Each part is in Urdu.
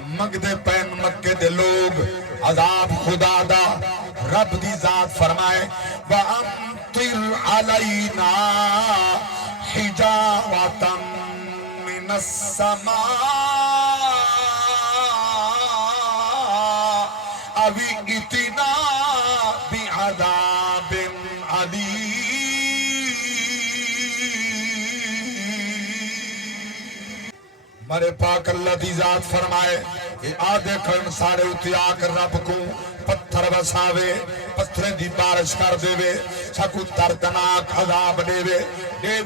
مگدے پین مکے دے لوگ عذاب خدا دا رب دی ذات فرمائے وَأَمْطِرْ عَلَيْنَا حِجَارَةً مِّنَ السَّمَاءِ أَوِ ائْتِنَا بِعَذَابٍ أَلِيمٍ مرے پاک اللہ دی ذات فرمائے کہ آدھے کرن سارے اتیا کر رب کو پتھر بساوے پتھریں دی بارش کر دے وے سکو دردناک عذاب دے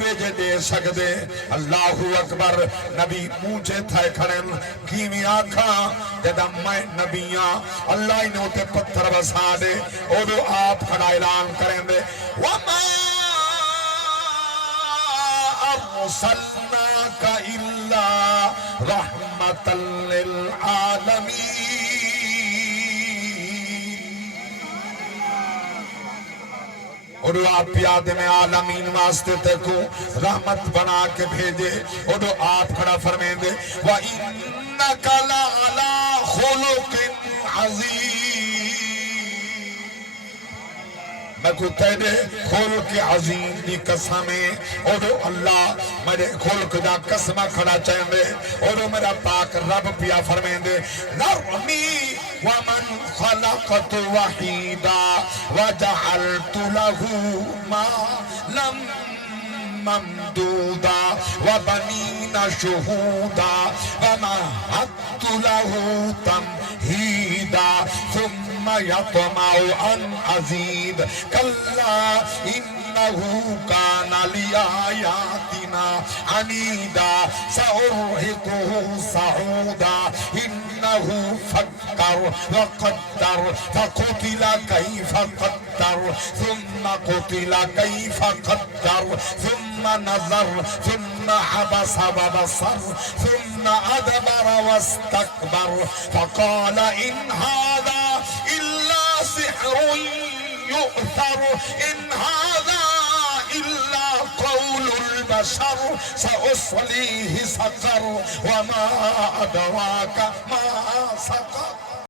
وے جے دے سکدے اللہ اکبر نبی پوچھے تھے کھڑن کیویں آکھاں جدا میں نبیاں اللہ ہی نے تے پتھر بسا دے اودو آپ کھڑا اعلان کریں دے وما ارسلناک الا رحمتا للعالمین اور آپ پیادے میں عالمین واسطے تکو رحمت بنا کے بھیجے اور آپ کھڑا فرمیں دے وَإِنَّكَ لَعَلَى خُلُقٍ عَظِيمٍ میں کو تیرے خلق عظیم دی قسمیں اور اللہ میرے خلق دا قسمہ کھڑا چاہیں دے اور میرا پاک رب پیا فرمیں دے ذَرْنِي وَمَنْ خَلَقْتُ وَحِيدًا وَجَعَلْتُ لَهُ مَالًا مَمْدُودًا وَبَنِينَ شُهُودًا وَمَهَّدتُّ لَهُ تَمْهِيدًا ثُمَّ يَطْمَعُ أَنْ أَزِيدَ كَلَّا إِنَّهُ كَانَ لِآيَاتِنَا عَنِيدًا سَأُرْهِقُهُ صَعُودًا إِنَّهُ فَكَّرَ وَقَدَّرَ فَقُتِلَ كَيْفَ قَدَّرَ ثُمَّ قُتِلَ كَيْفَ قَدَّرَ ثُمَّ نَظَرَ ثُمَّ عَبَسَ وَبَصَرَ ثُمَّ أَدْبَرَ وَاسْتَكْبَرَ فَقَالَ إِنْ هَذَا إِلَّا سِحْرٌ يُؤْثَرُ إِنْ هَذَا إِلَّا قَوْلُ الْبَشَرِ سَأُصْلِيهِ سَقَرَ وَمَا أَدْرَاكَ مَا سَقَرُ